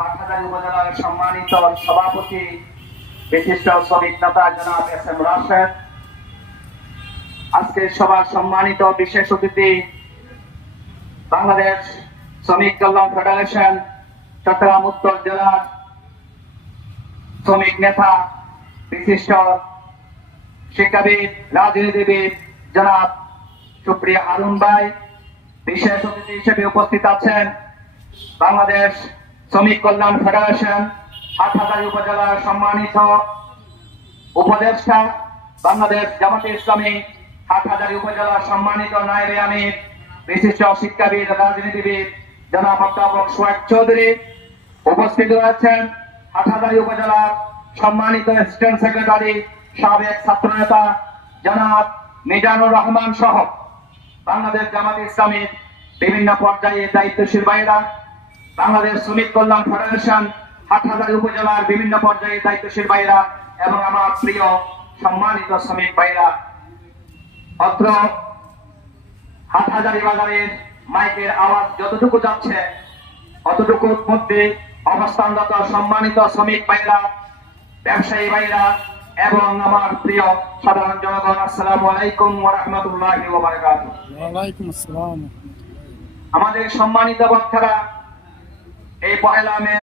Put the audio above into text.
হাটহাজারী উপজেলার সম্মানিত সভাপতি বিশিষ্ট শ্রমিক নেতা জনাব এস এম রাশেদ, আজকের সভার সম্মানিত বিশেষ অতিথি বাংলাদেশ শ্রমিক কল্যাণ ফেডারেশন চট্টগ্রাম উত্তর জেলার শ্রমিক নেতা বিশিষ্ট শিক্ষাবিদ রাজনীতিবিদ জনাব সুপ্রিয়া হারুন ভাই, বিশেষ অতিথি হিসেবে উপস্থিত আছেন বাংলাদেশ শ্রমিক কল্যাণ ফেডারেশন হাটহাজারী উপজেলার সম্মানিত উপদেষ্টা, বাংলাদেশ জামাতে ইসলামী হাটহাজারী উপজেলার সম্মানিত নায়েবে আমির বিশিষ্ট শিক্ষাবিদ রাজনীতিবিদ জনাব অধ্যাপক সোহেগ চৌধুরী। উপস্থিত রয়েছেন হাটহাজারী উপজেলার সম্মানিত অ্যাসিস্ট্যান্ট সেক্রেটারি সাবেক ছাত্রনেতা জনাব মিজানুর রহমান সহ বাংলাদেশ জামাতে ইসলামীর বিভিন্ন পর্যায়ে দায়িত্বশীল ভাইরা, বাংলাদেশ শ্রমিক কল্যাণ ফেডারেশন হাটহাজারী উপজেলার বিভিন্ন পর্যায়ে দায়িত্বশীল ভাইরা এবং আমার প্রিয় সম্মানিত শ্রমিক ভাইরা, অত্র হাটহাজারী বাজারের মাইকের আওয়াজ যতটুকু যাচ্ছে অতটুকুর মধ্যে অবস্থানরত সম্মানিত শ্রমিক ভাইরা, ব্যবসায়ী ভাইরা এবং আমার প্রিয় সাধারণ জনগণ, আসসালামু আলাইকুম ওয়া রাহমাতুল্লাহি ওয়া বারাকাতুহু। ওয়া আলাইকুম আসসালাম। আমাদের সম্মানিত বক্তারা এই পহেলা মে